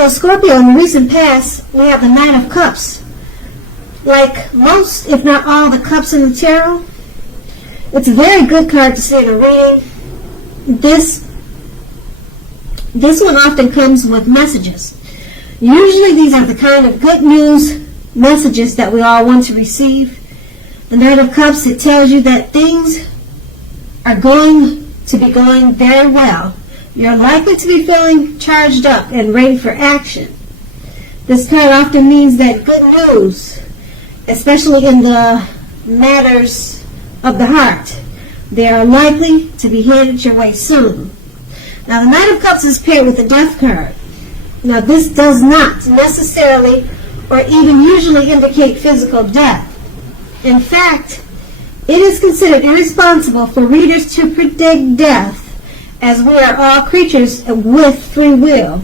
So Scorpio, in the recent past, we have the Knight of Cups. Like most, if not all, the cups in the tarot, it's a very good card to see in a reading. This one often comes with messages. Usually these are the kind of good news messages that we all want to receive. The Knight of Cups, it tells you that things are going to be going very well. You're likely to be feeling charged up and ready for action. This card often means that good news, especially in the matters of the heart, they are likely to be handed your way soon. Now, the Knight of Cups is paired with the Death card. Now, this does not necessarily or even usually indicate physical death. In fact, it is considered irresponsible for readers to predict death, as we are all creatures with free will,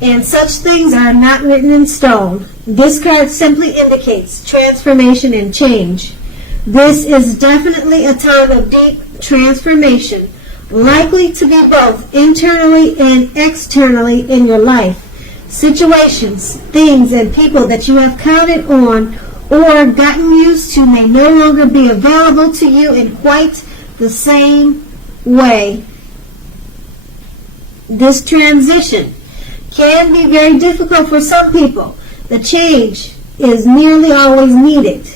and such things are not written in stone. This card simply indicates transformation and change. This is definitely a time of deep transformation, likely to be both internally and externally in your life. Situations, things, and people that you have counted on or gotten used to may no longer be available to you in quite the same way. This transition can be very difficult for some people. The change is nearly always needed.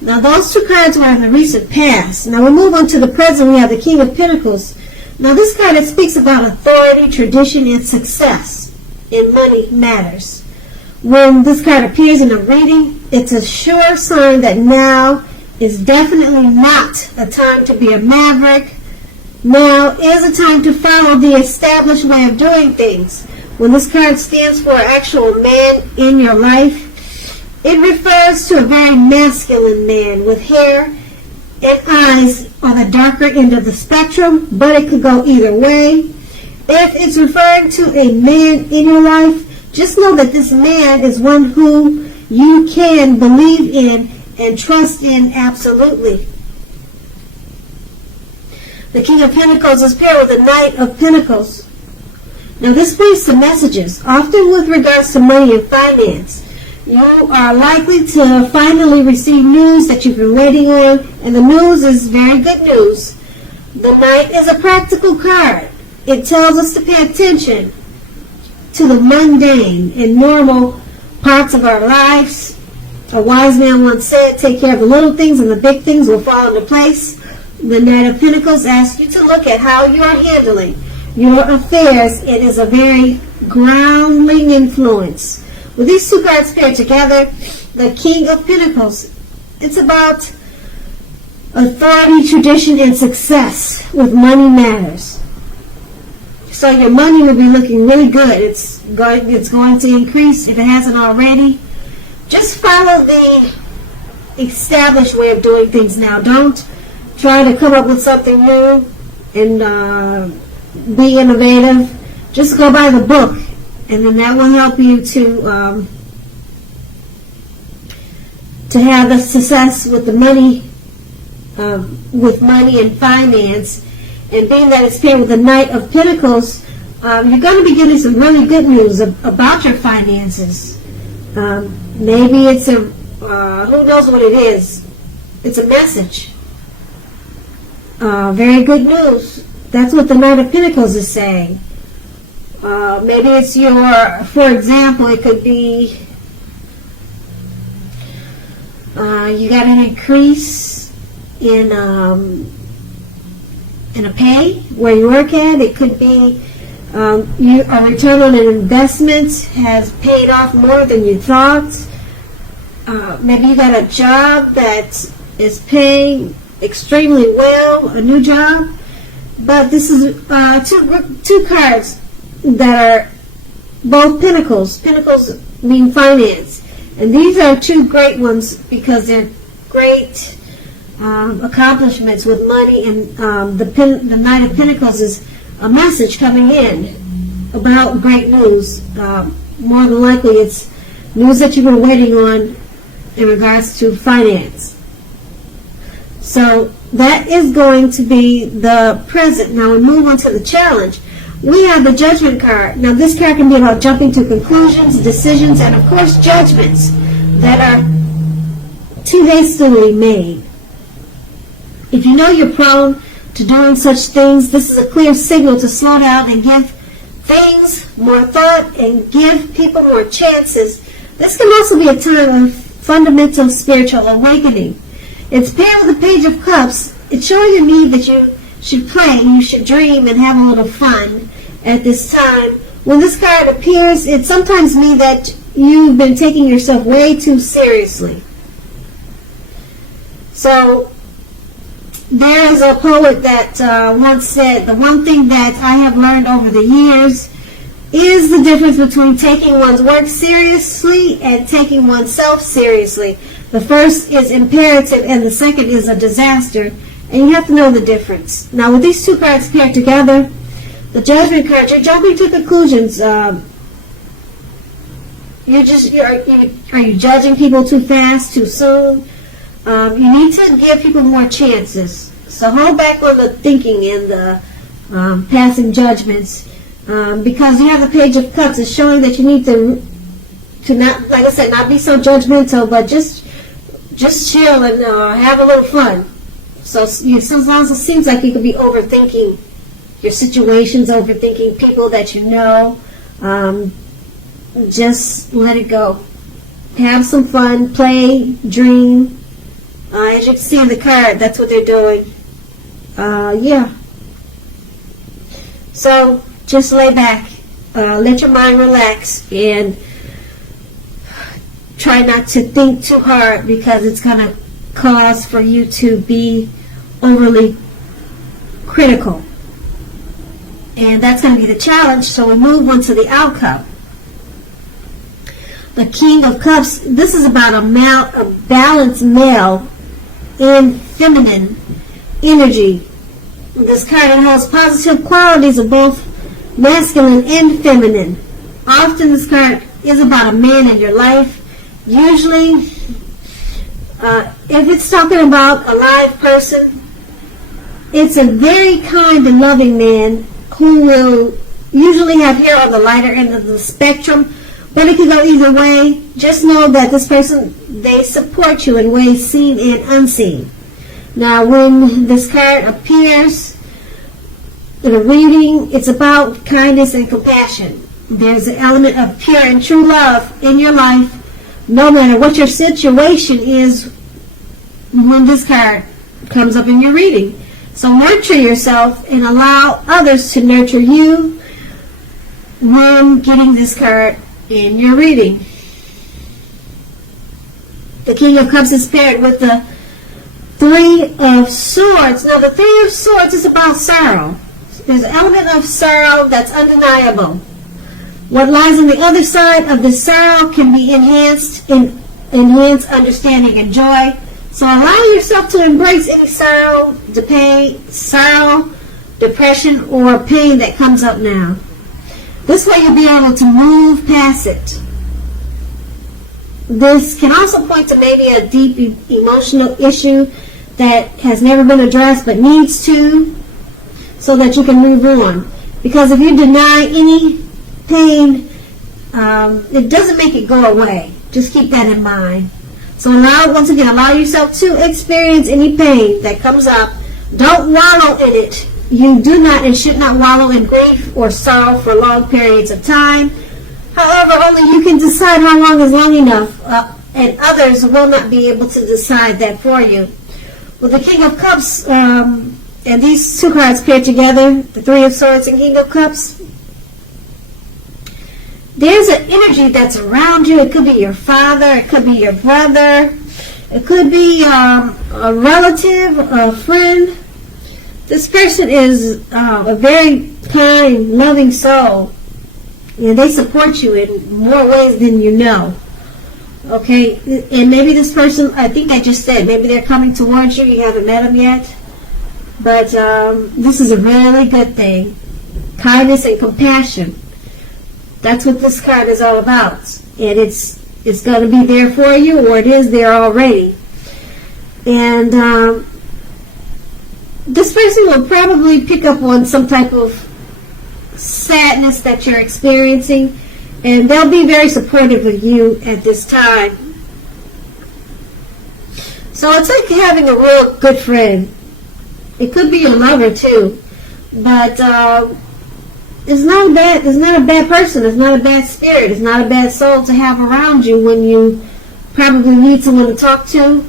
Now, those two cards were in the recent past. Now, we move on to the present. We have the King of Pentacles. Now, this card, it speaks about authority, tradition, and success in money matters. When this card appears in a reading, it's a sure sign that now is definitely not a time to be a maverick. Now is a time to follow the established way of doing things. When this card stands for an actual man in your life, it refers to a very masculine man with hair and eyes on the darker end of the spectrum, but it could go either way. If it's referring to a man in your life, just know that this man is one who you can believe in and trust in absolutely. The King of Pentacles is paired with the Knight of Pentacles. Now, this brings some messages, often with regards to money and finance. You are likely to finally receive news that you've been waiting on, and the news is very good news. The Knight is a practical card. It tells us to pay attention to the mundane and normal parts of our lives. A wise man once said, take care of the little things and the big things will fall into place. The Knight of Pentacles asks you to look at how you are handling your affairs. It is a very grounding influence. With these two cards paired together, the King of Pentacles, it's about authority, tradition, and success with money matters. So your money will be looking really good. It's going to increase if it hasn't already. Just follow the established way of doing things now. Don't try to come up with something new and be innovative. Just go by the book, and then that will help you to have the success with the money, with money and finance. And being that it's paired with the Knight of Pentacles, you're going to be getting some really good news about your finances. Maybe it's a, who knows what it is. It's a message. Very good news. That's what the Knight of Pentacles is saying. Maybe it's your, for example, it could be you got an increase in a pay where you work at. It could be a return on an investment has paid off more than you thought. Maybe you got a job that is paying extremely well, a new job. But this is two cards that are both pentacles. Pentacles mean finance. And these are two great ones because they're great accomplishments with money. And the Knight of Pentacles is a message coming in about great news. More than likely it's news that you've been waiting on in regards to finance. So that is going to be the present. Now we move on to the challenge. we have the Judgment card. Now, this card can be about jumping to conclusions, decisions, and, of course, judgments that are too hastily made. If you know you're prone to doing such things, this is a clear signal to slow down and give things more thought and give people more chances. This can also be a time of fundamental spiritual awakening. It's paired with the Page of Cups. It's showing a need that you should play, you should dream and have a little fun at this time. When this card appears, it sometimes means that you've been taking yourself way too seriously. So, there is a poet that once said, the one thing that I have learned over the years is the difference between taking one's work seriously and taking oneself seriously. The first is imperative and the second is a disaster. And you have to know the difference. Now, with these two cards paired together, the Judgment card, you're jumping to conclusions. Are you judging people too fast, too soon? You need to give people more chances. So hold back on the thinking and the passing judgments, because you have the Page of Cups. It's showing that you need to not, like I said, not be so judgmental, but just chill and have a little fun. So sometimes it seems like you could be overthinking your situations, overthinking people that you know. Just let it go. Have some fun, play, dream. As you can see in the card, that's what they're doing. Yeah. So just lay back, let your mind relax, and try not to think too hard, because it's going to cause for you to be overly critical. And that's going to be the challenge. So we move on to the outcome. The King of Cups, this is about a balanced male and feminine energy. This card holds positive qualities of both masculine and feminine. Often this card is about a man in your life. Usually, if it's talking about a live person, it's a very kind and loving man who will usually have hair on the lighter end of the spectrum, but it can go either way. Just know that this person, they support you in ways seen and unseen. Now, when this card appears in a reading, it's about kindness and compassion. There's an element of pure and true love in your life, no matter what your situation is when this card comes up in your reading. So nurture yourself and allow others to nurture you when getting this card in your reading. The King of Cups is paired with the Three of Swords. Now, the Three of Swords is about sorrow. There's an element of sorrow that's undeniable. What lies on the other side of the sorrow can be enhanced understanding and joy. So allow yourself to embrace any sorrow, depression, or pain that comes up now. This way you'll be able to move past it. This can also point to maybe a deep emotional issue that has never been addressed but needs to, so that you can move on. Because if you deny any pain, it doesn't make it go away. Just keep that in mind. So once again, allow yourself to experience any pain that comes up. Don't wallow in it. You do not and should not wallow in grief or sorrow for long periods of time. However, only you can decide how long is long enough, and others will not be able to decide that for you. With the King of Cups, and these two cards paired together, the Three of Swords and King of Cups, there's an energy that's around you. It could be your father, it could be your brother, it could be a relative, a friend. This person is a very kind, loving soul, and they support you in more ways than you know. Okay, and maybe this person, I think I just said, maybe they're coming towards you. You haven't met them yet, but this is a really good thing. Kindness and compassion. That's what this card is all about, and it's going to be there for you, or it is there already. And this person will probably pick up on some type of sadness that you're experiencing, and they'll be very supportive of you at this time. So it's like having a real good friend. It could be your lover too, but it's not a bad person. It's not a bad spirit. It's not a bad soul to have around you when you probably need someone to talk to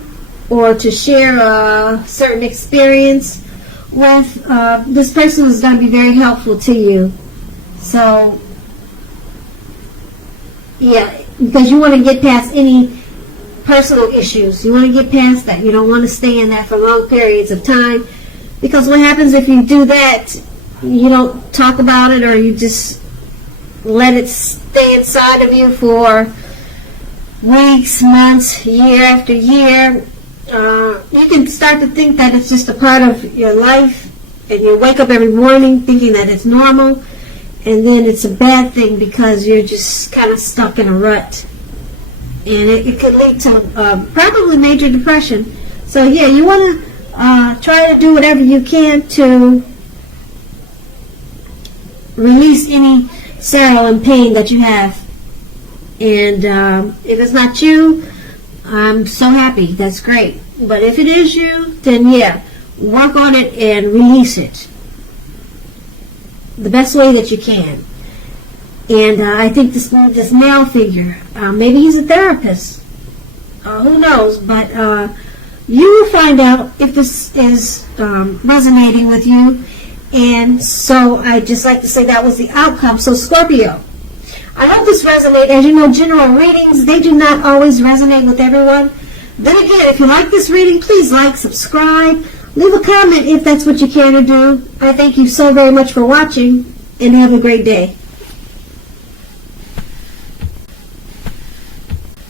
or to share a certain experience with. This person is going to be very helpful to you. So, yeah, because you want to get past any personal issues. You want to get past that. You don't want to stay in that for long periods of time. Because what happens if you do that, you don't talk about it, or you just let it stay inside of you for weeks, months, year after year. You can start to think that it's just a part of your life, and you wake up every morning thinking that it's normal, and then it's a bad thing because you're just kind of stuck in a rut. And it could lead to probably major depression. So yeah, you want to try to do whatever you can to release any sorrow and pain that you have. And if it's not you, I'm so happy. That's great. But if it is you, then yeah, work on it and release it the best way that you can. And I think this male figure, maybe he's a therapist. Who knows? But you will find out if this is resonating with you. And so I just like to say that was the outcome. So Scorpio, I hope this resonates. As you know, general readings, they do not always resonate with everyone. Then again, if you like this reading, please like, subscribe, leave a comment if that's what you care to do. I thank you so very much for watching, and have a great day.